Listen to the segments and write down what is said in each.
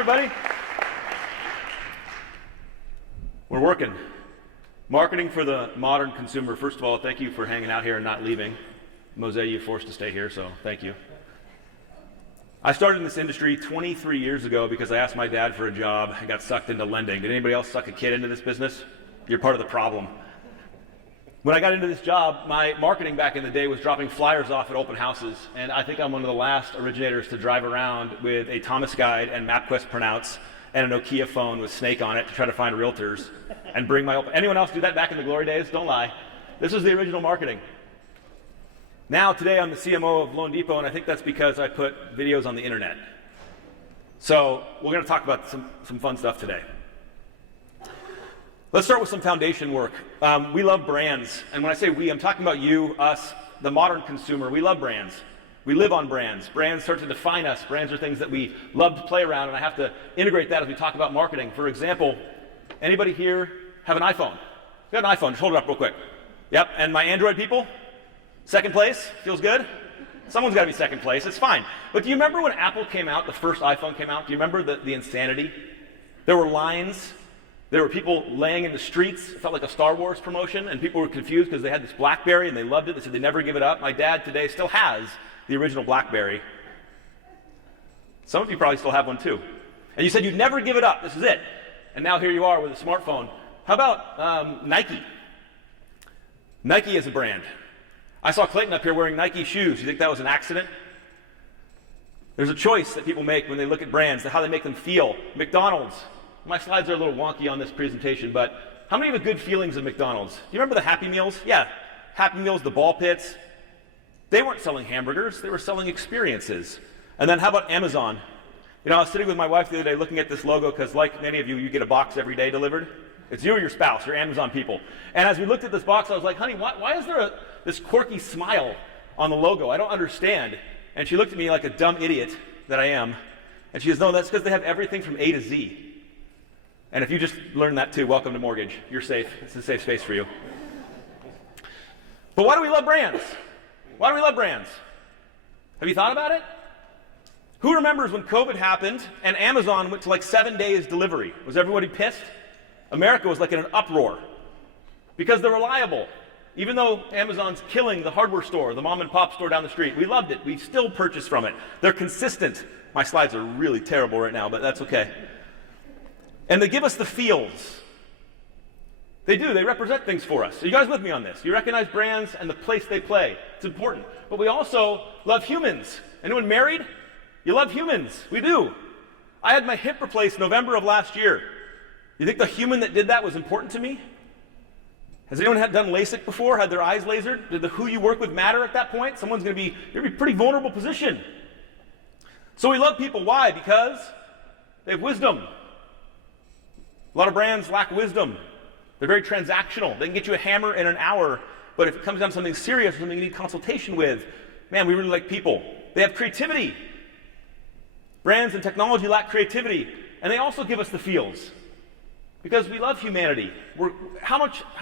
everybody. We're working. Marketing for the modern consumer. First of all, thank you for hanging out here and not leaving. Mose, you forced to stay here, so thank you. I started in this industry 23 years ago because I asked my dad for a job and got sucked into lending. Did anybody else suck a kid into this business? You're part of the problem. When I got into this job, my marketing back in the day was dropping flyers off at open houses, and I think I'm one of the last originators to drive around with a Thomas Guide and MapQuest printouts and a Nokia phone with Snake on it to try to find realtors and bring my open. Anyone else do that back in the glory days? Don't lie. This was the original marketing. Now, today, I'm the CMO of Loan Depot, and I think that's because I put videos on the internet. So we're going to talk about some fun stuff today. Let's start with some foundation work. We love brands, and when I say we, I'm talking about you, us, the modern consumer. We love brands. We live on brands. Brands start to define us. Brands are things that we love to play around, and I have to integrate that as we talk about marketing. For example, anybody here have an iPhone? If you got an iPhone, just hold it up real quick. Yep, and my Android people? Second place? Feels good? Someone's got to be second place. It's fine. But do you remember when Apple came out, the first iPhone came out? Do you remember the insanity? There were lines. There were people laying in the streets. It felt like a Star Wars promotion, and people were confused because they had this BlackBerry and they loved it. They said they never give it up. My dad today still has the original BlackBerry. Some of you probably still have one too. And you said you'd never give it up. This is it. And now here you are with a smartphone. How about Nike? Nike is a brand. I saw Clayton up here wearing Nike shoes. You think that was an accident? There's a choice that people make when they look at brands, how they make them feel. McDonald's. My slides are a little wonky on this presentation, but how many have good feelings of McDonald's? Do you remember the Happy Meals? Yeah, Happy Meals, the ball pits. They weren't selling hamburgers, they were selling experiences. And then how about Amazon? You know, I was sitting with my wife the other day looking at this logo because like many of you, you get a box every day delivered. It's you or your spouse, your Amazon people. And as we looked at this box, I was like, honey, why is there this quirky smile on the logo? I don't understand. And she looked at me like a dumb idiot that I am. And she goes, no, that's because they have everything from A to Z. And if you just learned that too, welcome to Mortgage. You're safe. It's a safe space for you. But why do we love brands? Why do we love brands? Have you thought about it? Who remembers when COVID happened and Amazon went to like 7 days delivery? Was everybody pissed? America was like in an uproar because they're reliable. Even though Amazon's killing the hardware store, the mom and pop store down the street, we loved it. We still purchase from it. They're consistent. My slides are really terrible right now, but that's okay. And they give us the feels. They do. They represent things for us. Are you guys with me on this? You recognize brands and the place they play. It's important. But we also love humans. Anyone married? You love humans. We do. I had my hip replaced November of last year. You think the human that did that was important to me? Has anyone done LASIK before? Had their eyes lasered? Did the who you work with matter at that point? You're going to be in a pretty vulnerable position. So we love people. Why? Because they have wisdom. A lot of brands lack wisdom. They're very transactional. They can get you a hammer in an hour, but if it comes down to something serious, something you need consultation with, man, we really like people. They have creativity. Brands and technology lack creativity, and they also give us the feels. Because we love humanity. How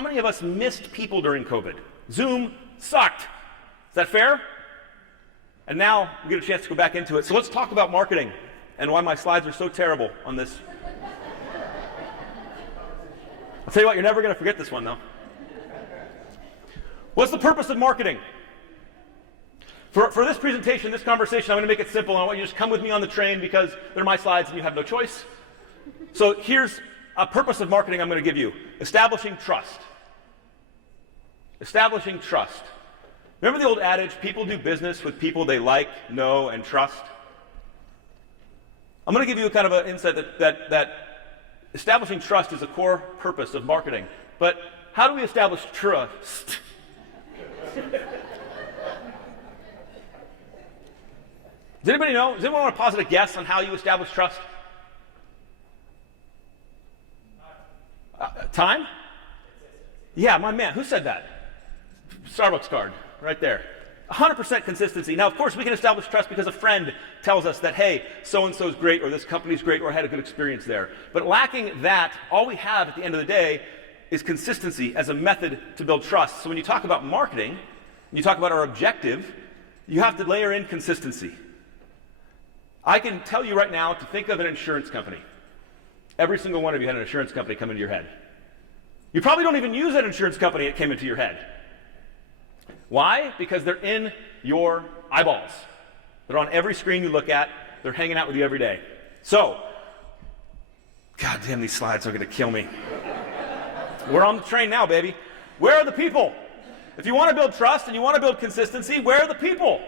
many of us missed people during COVID? Zoom sucked. Is that fair? And now we get a chance to go back into it. So let's talk about marketing and why my slides are so terrible on this. I'll tell you what, you're never going to forget this one, though. What's the purpose of marketing? For this presentation, this conversation, I'm going to make it simple. I want you to just come with me on the train because they're my slides and you have no choice. So here's a purpose of marketing I'm going to give you. Establishing trust. Establishing trust. Remember the old adage, people do business with people they like, know, and trust? I'm going to give you kind of an insight that establishing trust is a core purpose of marketing. But how do we establish trust? Does anybody know? Does anyone want to posit a guess on how you establish trust? Time? Yeah, my man. Who said that? Starbucks card, right there. 100% consistency. Now, of course, we can establish trust because a friend tells us that, hey, so-and-so's great, or this company's great, or I had a good experience there. But lacking that, all we have at the end of the day is consistency as a method to build trust. So when you talk about marketing, you talk about our objective, you have to layer in consistency. I can tell you right now to think of an insurance company. Every single one of you had an insurance company come into your head. You probably don't even use that insurance company that came into your head. Why? Because they're in your eyeballs. They're on every screen you look at. They're hanging out with you every day. So, God damn, these slides are going to kill me. We're on the train now, baby. Where are the people? If you want to build trust and you want to build consistency, where are the people?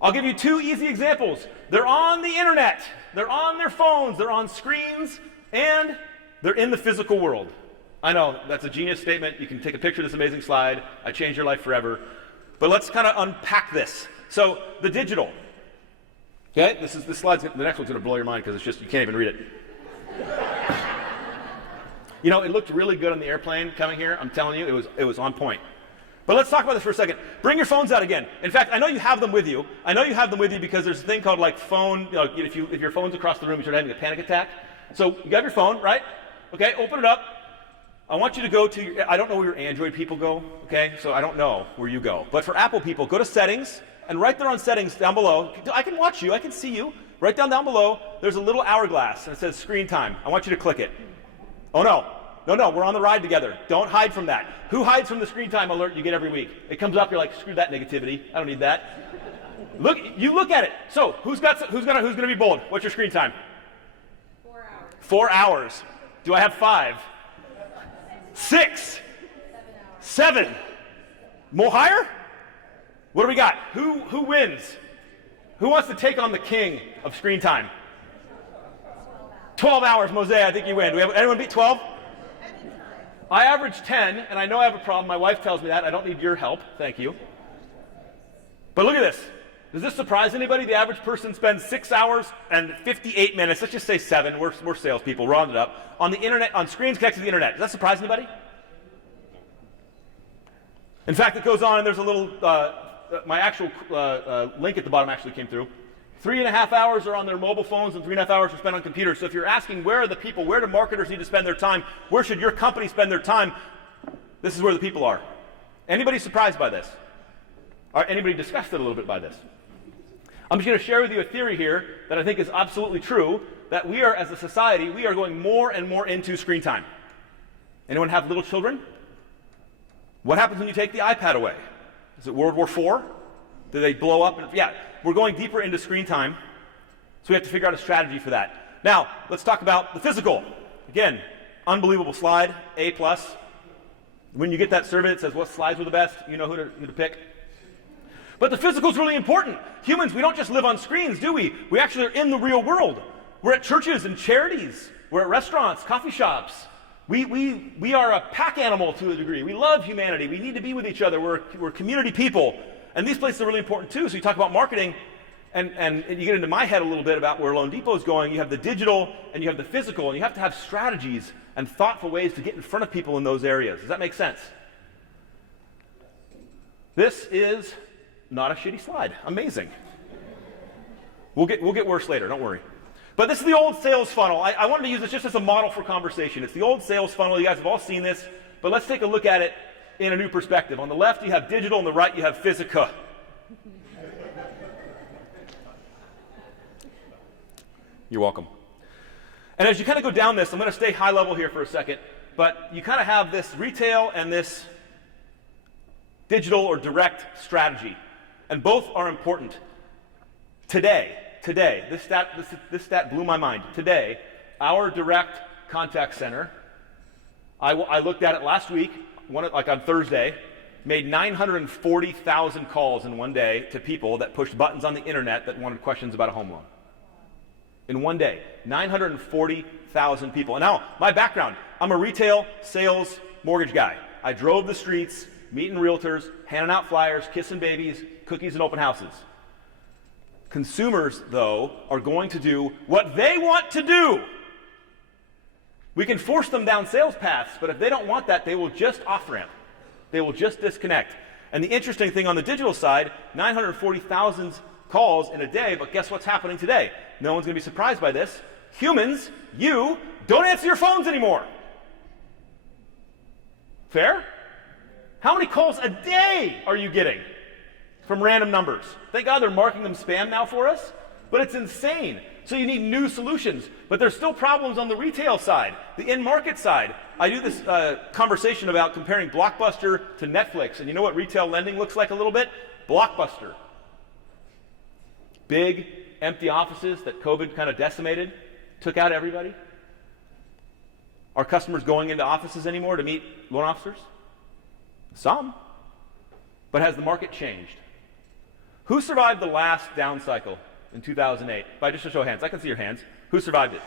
I'll give you two easy examples. They're on the internet. They're on their phones. They're on screens. And they're in the physical world. I know, that's a genius statement. You can take a picture of this amazing slide. I changed your life forever. But let's kind of unpack this. So, the digital. Okay, this slide's, the next one's going to blow your mind because it's just, you can't even read it. You know, it looked really good on the airplane coming here. I'm telling you, it was on point. But let's talk about this for a second. Bring your phones out again. In fact, I know you have them with you. I know you have them with you because there's a thing called like phone, you know, if your phone's across the room, you start having a panic attack. So you got your phone, right? Okay, open it up. I want you to go to, I don't know where your Android people go, okay? So I don't know where you go. But for Apple people, go to settings, and right there on settings down below, I can watch you, I can see you. Right down below, there's a little hourglass, and it says screen time. I want you to click it. Oh no. No, we're on the ride together. Don't hide from that. Who hides from the screen time alert you get every week? It comes up, you're like, screw that negativity. I don't need that. You look at it. So, who's gonna be bold? What's your screen time? 4 hours. 4 hours. Do I have 5? 6? 7? More higher? What do we got? Who wins? Who wants to take on the king of screen time? 12 hours, Mose, I think you win. Do we have anyone beat 12? I average 10, and I know I have a problem. My wife tells me that. I don't need your help. Thank you. But look at this. Does this surprise anybody? The average person spends 6 hours and 58 minutes. Let's just say 7. We're salespeople. Round it up. On the internet, on screens connected to the internet. Does that surprise anybody? In fact, it goes on, and there's a little, my actual link at the bottom actually came through. 3.5 hours are on their mobile phones and 3.5 hours are spent on computers. So if you're asking where are the people, where do marketers need to spend their time, where should your company spend their time, this is where the people are. Anybody surprised by this? Or anybody disgusted a little bit by this? I'm just going to share with you a theory here that I think is absolutely true, that we are, as a society, we are going more and more into screen time. Anyone have little children? What happens when you take the iPad away? Is it World War IV? Do they blow up? Yeah, we're going deeper into screen time, so we have to figure out a strategy for that. Now, let's talk about the physical. Again, unbelievable slide, A+. When you get that survey that says what slides were the best, you know who to pick. But the physical is really important. Humans, we don't just live on screens, do we? We actually are in the real world. We're at churches and charities. We're at restaurants, coffee shops. We are a pack animal to a degree. We love humanity. We need to be with each other. We're community people. And these places are really important too. So you talk about marketing, and you get into my head a little bit about where Loan Depot is going. You have the digital and you have the physical, and you have to have strategies and thoughtful ways to get in front of people in those areas. Does that make sense? This is not a shitty slide. Amazing. We'll get worse later, don't worry. But this is the old sales funnel. I wanted to use this just as a model for conversation. It's the old sales funnel. You guys have all seen this, but let's take a look at it in a new perspective. On the left, you have digital. On the right, you have physical. You're welcome. And as you kind of go down this, I'm going to stay high level here for a second, but you kind of have this retail and this digital or direct strategy, and both are important. Today, this stat blew my mind. Today, our direct contact center, I looked at it last week, like on Thursday, made 940,000 calls in one day to people that pushed buttons on the internet that wanted questions about a home loan. In one day, 940,000 people. And now, my background, I'm a retail, sales, mortgage guy. I drove the streets, meeting realtors, handing out flyers, kissing babies, cookies and open houses. Consumers, though, are going to do what they want to do. We can force them down sales paths, but if they don't want that, they will just off-ramp. They will just disconnect. And the interesting thing on the digital side, 940,000 calls in a day, but guess what's happening today? No one's going to be surprised by this. Humans, you, don't answer your phones anymore. Fair? How many calls a day are you getting from random numbers? Thank God they're marking them spam now for us. but it's insane. So you need new solutions, but there's still problems on the retail side, the in-market side. I do this conversation about comparing Blockbuster to Netflix, and you know what retail lending looks like a little bit? Blockbuster. Big, empty offices that COVID kind of decimated, took out everybody. Are customers going into offices anymore to meet loan officers? Some. But has the market changed? Who survived the last down cycle in 2008? By just a show of hands. I can see your hands. Who survived it?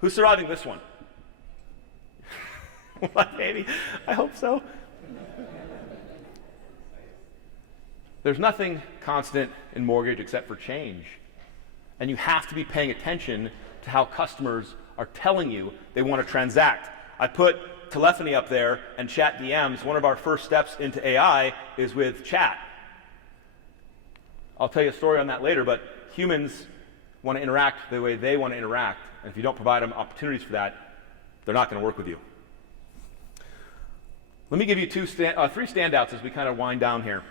Who's surviving this one? What, baby? I hope so. There's nothing constant in mortgage except for change. And you have to be paying attention to how customers are telling you they want to transact. I put telephony up there and chat DMs. One of our first steps into AI is with chat. I'll tell you a story on that later, but humans want to interact the way they want to interact. And if you don't provide them opportunities for that, they're not going to work with you. Let me give you three standouts as we kind of wind down here.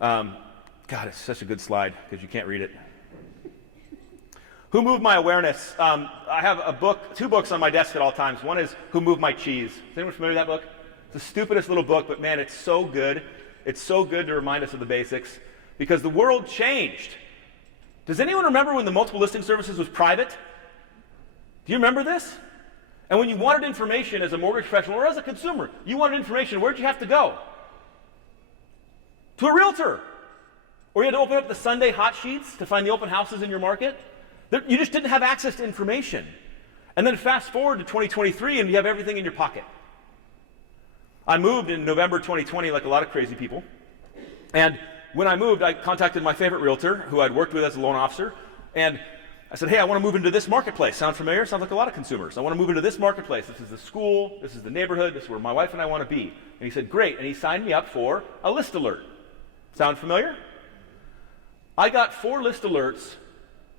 God, it's such a good slide because you can't read it. Who Moved My Awareness? I have two books on my desk at all times. One is Who Moved My Cheese? Is anyone familiar with that book? It's the stupidest little book, but man, it's so good. It's so good to remind us of the basics because the world changed. Does anyone remember when the multiple listing services was private? Do you remember this? And when you wanted information as a mortgage professional or as a consumer, you wanted information, where'd you have to go? To a realtor. Or you had to open up the Sunday hot sheets to find the open houses in your market. You just didn't have access to information. And then fast forward to 2023 and you have everything in your pocket. I moved in November 2020 like a lot of crazy people. And when I moved, I contacted my favorite realtor who I'd worked with as a loan officer. And I said, hey, I want to move into this marketplace. Sound familiar? Sounds like a lot of consumers. I want to move into this marketplace. This is the school. This is the neighborhood. This is where my wife and I want to be. And he said, great. And he signed me up for a list alert. Sound familiar? I got 4 list alerts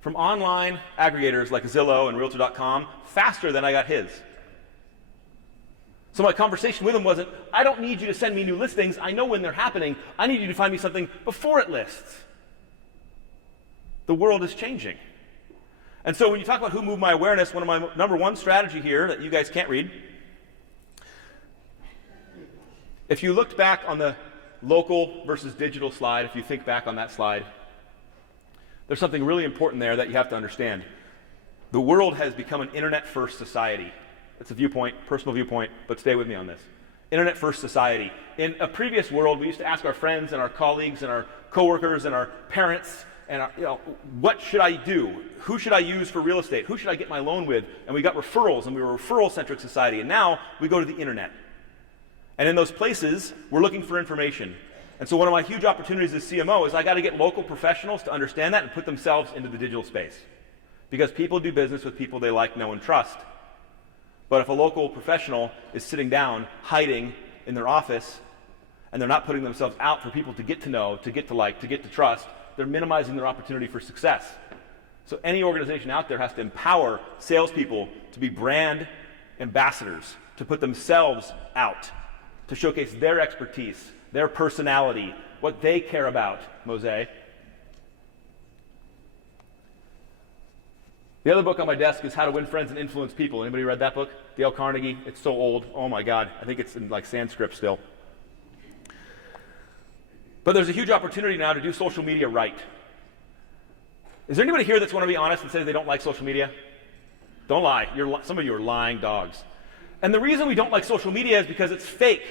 from online aggregators like Zillow and Realtor.com faster than I got his. So my conversation with him wasn't, I don't need you to send me new listings. I know when they're happening. I need you to find me something before it lists. The world is changing. And so when you talk about Who Moved My Awareness, one of my number one strategy here that you guys can't read, if you looked back on the local versus digital slide, if you think back on that slide, there's something really important there that you have to understand. The world has become an internet-first society. It's a viewpoint, personal viewpoint, but stay with me on this. Internet-first society. In a previous world, we used to ask our friends and our colleagues and our coworkers and our parents, and what should I do? Who should I use for real estate? Who should I get my loan with? And we got referrals, and we were a referral-centric society. And now we go to the internet. And in those places, we're looking for information. And so one of my huge opportunities as CMO is I got to get local professionals to understand that and put themselves into the digital space. Because people do business with people they like, know, and trust. But if a local professional is sitting down, hiding in their office, and they're not putting themselves out for people to get to know, to get to like, to get to trust, they're minimizing their opportunity for success. So any organization out there has to empower salespeople to be brand ambassadors, to put themselves out, to showcase their expertise, their personality, what they care about, Mosaic. The other book on my desk is How to Win Friends and Influence People. Anybody read that book? Dale Carnegie. It's so old. Oh my God. I think it's in like Sanskrit still. But there's a huge opportunity now to do social media right. Is there anybody here that's want to be honest and say they don't like social media? Don't lie. Some of you are lying dogs. And the reason we don't like social media is because it's fake.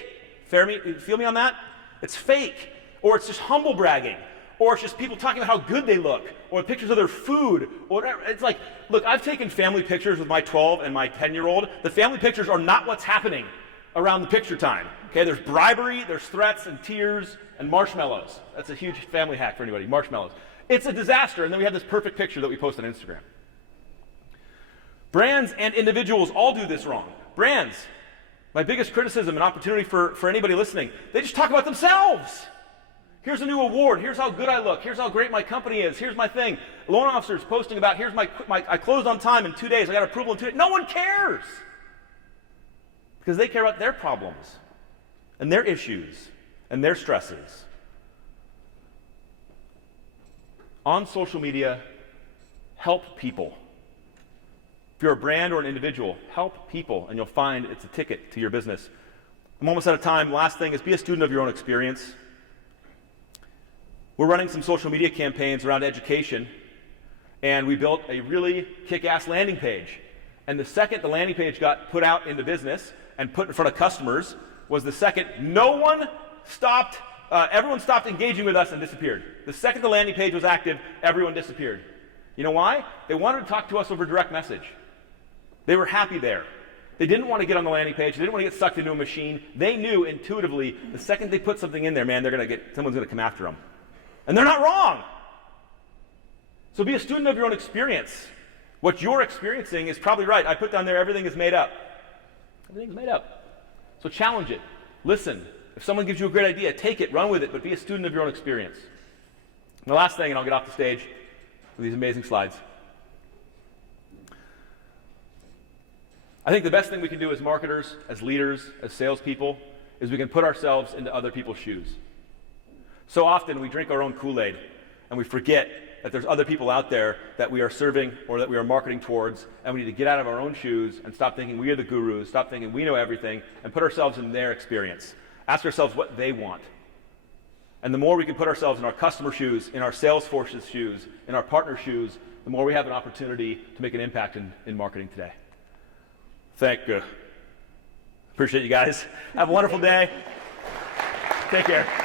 Feel me on that? It's fake. Or it's just humble bragging. Or it's just people talking about how good they look. Or pictures of their food. Or whatever. It's like, look, I've taken family pictures with my 12 and my 10-year-old. The family pictures are not what's happening around the picture time. Okay, there's bribery, there's threats and tears and marshmallows. That's a huge family hack for anybody, marshmallows. It's a disaster, and then we have this perfect picture that we post on Instagram. Brands and individuals all do this wrong. Brands, my biggest criticism and opportunity for anybody listening, they just talk about themselves. Here's a new award, here's how good I look, here's how great my company is, here's my thing. Loan officers posting about, here's my I closed on time in 2 days, I got approval in 2 days. No one cares! Because they care about their problems and their issues and their stresses. On social media, help people. If you're a brand or an individual, help people, and you'll find it's a ticket to your business. I'm almost out of time. Last thing is be a student of your own experience. We're running some social media campaigns around education, and we built a really kick-ass landing page. And the second the landing page got put out into business and put in front of customers was the second everyone stopped engaging with us and disappeared. The second the landing page was active, everyone disappeared. You know why? They wanted to talk to us over direct message. They were happy there. They didn't want to get on the landing page. They didn't want to get sucked into a machine. They knew intuitively the second they put something in there, man, someone's going to come after them. And they're not wrong. So be a student of your own experience. What you're experiencing is probably right. I put down there, everything is made up. Everything's made up. So challenge it. Listen. If someone gives you a great idea, take it, run with it, but be a student of your own experience. And the last thing, and I'll get off the stage with these amazing slides. I think the best thing we can do as marketers, as leaders, as salespeople, is we can put ourselves into other people's shoes. So often we drink our own Kool-Aid, and we forget that there's other people out there that we are serving or that we are marketing towards, and we need to get out of our own shoes and stop thinking we are the gurus, stop thinking we know everything, and put ourselves in their experience. Ask ourselves what they want. And the more we can put ourselves in our customer shoes, in our sales force's shoes, in our partner shoes, the more we have an opportunity to make an impact in marketing today. Thank you. Appreciate you guys. Have a wonderful day. Take care.